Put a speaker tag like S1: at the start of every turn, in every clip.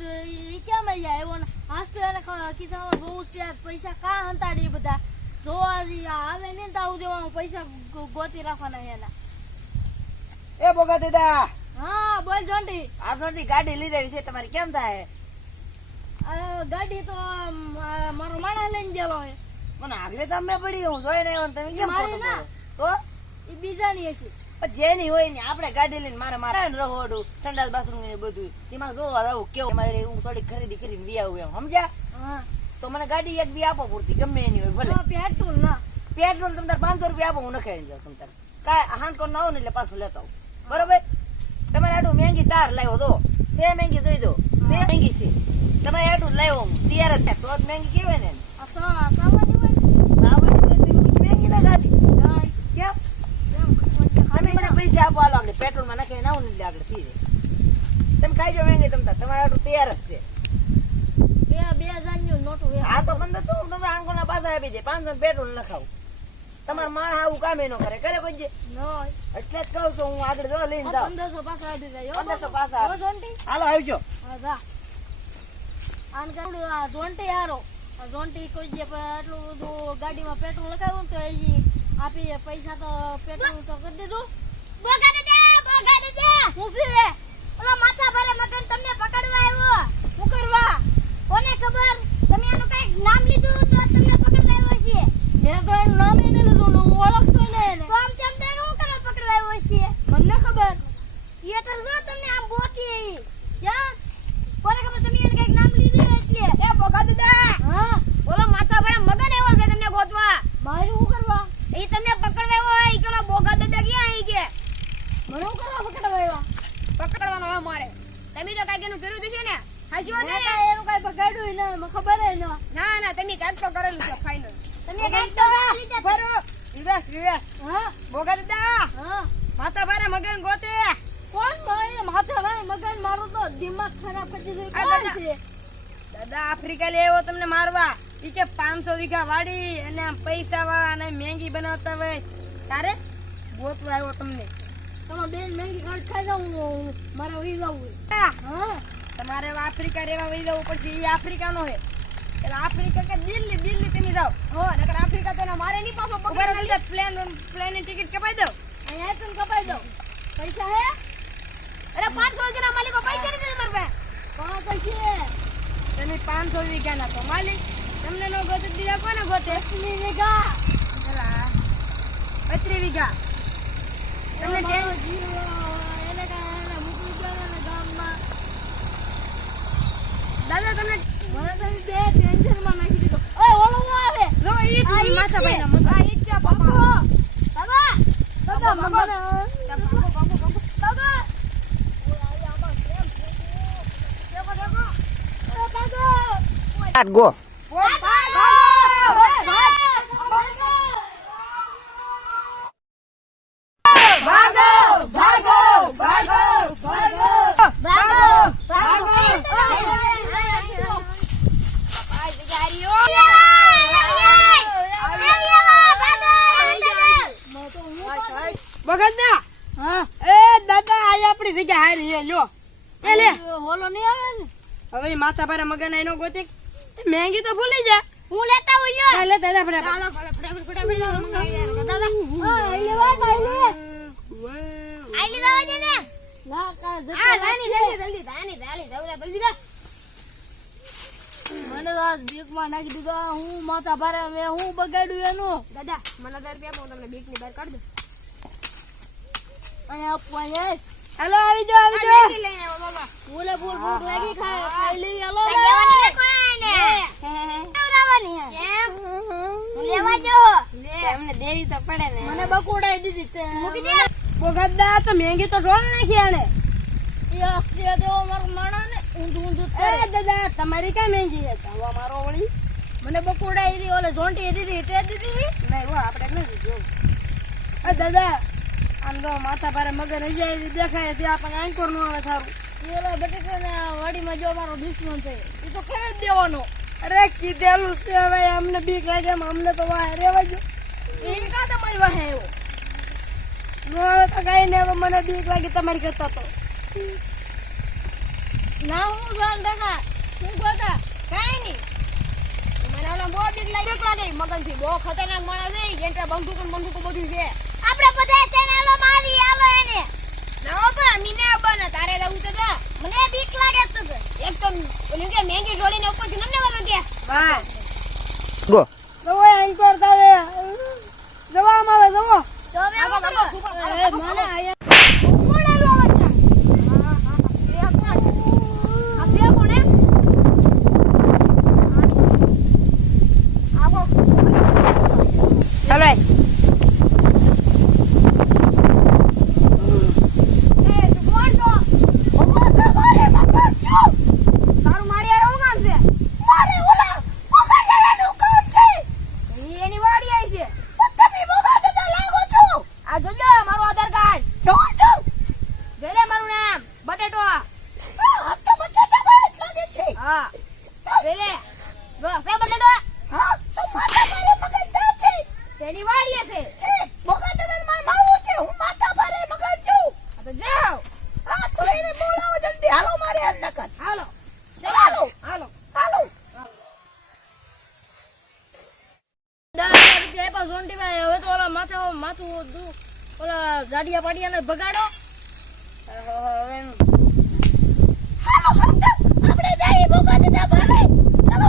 S1: દૂધ ઈ કેમ આવ્યો ને? હોસ્પિટલ ખિસ્સામાં બહુ ત્યાં પૈસા કા હંતાડી બધા? જોવા આવે ને તાવ દેવામાં પૈસા ગોતી રાખવાના એના.
S2: એ બોગા દીદા
S1: હા બોલ જોંડી.
S2: આ જોંડી ગાડી લીધી છે તમારી કેમ થાય?
S1: ગાડી તો મારો માણસ લઈને જવા હોય.
S2: મને આગળ તમે પડી હું જોઈને રહ્યો તમે કેમ
S1: મારી ના.
S2: તો
S1: એ બીજાની હશે.
S2: જેની હોય ને આપણે ગાડી લઈને મારે મારે રહોડું સંડાસ બાથરૂમ ને બધું. તેમાં જોવા આવું કેવું મારે હું થોડી ખરીદી કરીને વી આવું એમ સમજ્યા? તો મને ગાડી એક બી આપો પૂરતી ગમે એની હોય ભલે.
S1: પેટ્રોલ ના.
S2: પેટ્રોલ તમે તાર પાંચસો રૂપિયા આપો હું નખાઈ જાઉં તમને કાંઈ હાન કોણ ના આવો ને એટલે પાછું લેતો આવું. બરોબર? તમારે આટલું મહેંગી તાર લાવ્યો તો છે મહેંગી જોઈ દો. તે મહેંગી છે. તમારે આટલું લાવ્યો હું. તૈયાર જ તો જ મહેંગી કહેવાય ને
S1: આ તો સાવાની હોય
S2: સાવાની તો તમે કીધું મહેંગી ના ખાધી
S1: ના,
S2: કેમ
S1: એમ કોઈ
S2: તમે મને પૈસા આપો હાલો આપણે પેટ્રોલમાં નાખીને આવું ને એટલે આગળ થઈ જાય તમે ખાઈ જાઓ મહેંગી તમતા તમારે આટલું તૈયાર જ છે.
S1: બે બે હજારની નોટો હે.
S2: આ તો પંદર તું તમે આંખોના પાછા આપી દે. પાંચસો પેટ્રોલ નખાવું તમારા માણસ આવું કામે ન કરે. કરે કોઈ એટલે જ કહું છું હું આગળ જો લઈને જાઉં.
S1: પંદરસો પાછા આપી દે, હો
S2: 1500
S1: બાપા.
S2: પાછા હાલો આવજો
S1: હા, જા. આ જોન્ટી હારો. જોન્ટી કોઈ જે આટલું બધું ગાડીમાં પેટ્રોલ લખાવ્યું તો ઈ આપી પૈસા તો પેટ્રોલ તો કરી દીધું.
S3: બોગા દાદા
S1: શું છે
S3: ઓલો માથા ભારે મગન તમને પકડવા આવ્યો
S1: શું કરવા
S3: કોને ખબર તમે એનું કંઈક નામ લીધું તો તમને પકડવા આવ્યો છે
S1: મેં તો એનું નામ ય નથી લીધું ને હું ઓળખતો ય નહીં એને.
S3: તો આમ તેમ તેને હું કરવા પકડવા આવ્યો છે
S1: મને ન ખબર
S3: એ તો જો તમને આમ બોકી
S1: ક્યાં
S3: કોને ખબર તમે એને કંઈક નામ લીધું એટલે એ બોગા દાદા
S1: હા
S3: ઓલો માથા ભારે મગન આવ્યો છે તમને ગોતવા
S1: મારે શું કરવા
S3: એ તમને પકડવા આવ્યો હોય કે ઓલો બોગા દાદા ક્યાં આવી કે
S1: મને શું કરવા પકડવા આવ્યા
S3: પકડવાનો હોય મારે તમે તો કંઈક એનું કર્યું છે ને હાચી વાત
S1: મેં
S3: ને
S1: કાંઈ એનું કાંઈ ખબર ના
S3: ના ના તમે કંઈક તો કરેલું છે ફાઇનલ તમે કંઈક તો
S2: બરો વિવાસ વિવાસ.
S1: હા.
S2: બોગા દાદા
S1: હા.
S2: માતા ભારે મગન ગોતે.
S1: કોણ ભાઈ? માથા ભાઈ મગન મારો તો દિમાગ ખરાબ કરી
S2: દે
S1: કોણ. છે?
S2: દાદા આફ્રિકા લે આવ્યો તમને મારવા. ઈ કે 500 વીઘા વાડી અને પૈસા વાળા અને મેંગી બનાવતા હોય. તારે? ગોતવા આવ્યો તમને.
S1: તમે બેન મેંગી ગાડ ખાઈ જાઉં મારે વહી જવું હા.
S2: તમારે આફ્રિકા રહેવા વહી જવું પડશે એ આફ્રિકાનો હે એટલે આફ્રિકા કે દિલ્હી દિલ્હી તમે જાઓ.
S3: હો નકર આફ્રિકા તો મારે નહીં પાછો પકડવા
S2: લીધે પ્લેન પ્લેનની ટિકિટ કપાઈ દો
S1: અહીંયા પણ કપાઈ દો પૈસા હે?
S3: અરે 500 રૂપિયાના માલિકો પૈસા નથી મારા પાસે.
S1: કોણ હશે
S2: તમે પાંચસો વીઘાના તો માલિક. તમને નો ગોતે બીજા કોને ગોતે?
S1: વીઘા.
S2: પત્રી વીઘા તમને
S1: એનો
S2: જે
S1: મારો જીવ એને કાંઈ એને મૂકી ગયો ને ગામમાં
S2: દાદા તમને
S1: મને તો બે ટેન્શનમાં નાખી દીધો ઓય ઓલો હું આવે
S2: જો ઈ
S3: આ ઈ જ
S2: માથા
S3: છે.
S2: ભાઈના મગન
S3: આ ઈ જ છે બાપા બાબા
S1: દાદા મને
S3: બાબા
S2: આ આપણી જગ્યા હારી લ્યો. એ લે.
S1: ઓલો નહીં આવે ને?
S2: હવે માથા ભારે મગન એનો ગોતે એ મહેંગી તો ભૂલી જા
S3: હું લેતા હું લ્યો
S2: આ લે દાદા ફટાફટ
S1: એટલે વાત આવી
S3: આઈ હોય ના
S1: કા
S3: લાની જલ્દી જલ્દી દવડા જલ્દી જા
S1: મને તો બીકમાં નાખી દીધો હું માથા ભારે મેં હું બગાડ્યું એનું
S3: દાદા મને 10 રૂપિયા હું તમને બીકની બહાર કાઢ દઉં
S1: અને આપવા
S2: હાલો આવી જાઓ આવી
S3: બાબા
S1: બોલે બોલ ભૂખ લાગી ખાય. ખાઈ લઈ હેલો
S3: લેવાની કોઈને. લેવડાવવાની હે. લેવા જો
S2: અમને દેવી તો પડે ને.
S1: મને બકુડાઈ દીધી તે.
S3: મૂકી દે
S2: બોગદા તો મહેંગી તો ઢોળ નાખી આને
S1: એ અસ્ત્રી દેવો મારો માણા ને. ઊંધું ઊંધું
S2: એ દાદા તમારી ક્યાં મેંગી હે તો મારો વળી.
S1: મને બકુડાઈ દીધી ઓલે જોંટી દીધી તે દીધી.
S2: નહીં વો આપણે નથી જોવું એ દાદા આમ તો માથા ભારે મગર હજી દેખાય ત્યાં પણ એન્કોરનું આવે સારું.
S1: એલા બટેટાના વાડીમાં જો અમારો દુશ્મન છે એ તો ખાઈ જ દેવાનો.
S2: અરે કીધેલું છે હવે અમને બીક લાગે એમ અમને તો વાહ રેવા જો
S1: એ કા તમારી વાહે
S2: એવો હવે તો કાંઈ ને હવે મને બીક લાગે તમારી કરતા તો. ના હું દેખા શું ગોતા
S3: કાંઈ નહીં. મને બહુ બીક લાગે લાગે. મગનથી બહુ ખતરનાક માણસ છે એન્ટ્રા બંદૂક બંદૂકો બધું છે. મીને બને તારે લાવું મને બીક લાગે તો. કે મેંગી ઢોળીને ઉપરથી નમને
S1: વાગે
S2: જવો એન્કર તારે મને આયા
S3: ઓલા
S2: ગાડિયા પાડિયાને ભગાડો. હવે
S3: આપણે જઈએ ભોગા દીધા
S1: ભારે
S2: ચલો.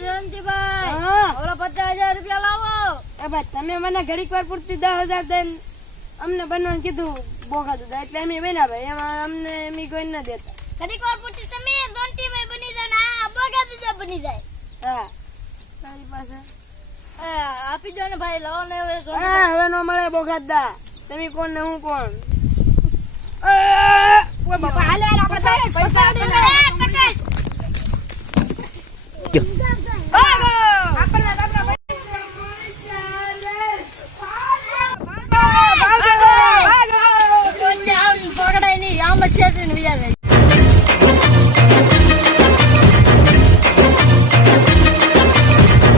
S2: જયંતિભાઈ ઓલો પચાસ હજાર રૂપિયા લાવો.
S4: એ ભાઈ તમે મને ઘડીક વાર પૂરતી દસ હજાર દઈને અમને બનવાનું કીધું બોખા દીધા એટલે અમે બન્યા ભાઈ. એમાં અમને એમ કોઈ ન દેતા.
S3: ઘડીક વાર પૂરતી તમે જયંતિભાઈ બની જાય આ બોખા દીધા બની જાય.
S4: હા. તારી પાસે.
S2: આપી દો ને ભાઈ લાવો ને હવે
S4: હવે નો મળે બોખાદા તમે કોણ ને હું કોણ? બાપા હાલે આપણે પૈસા
S1: 有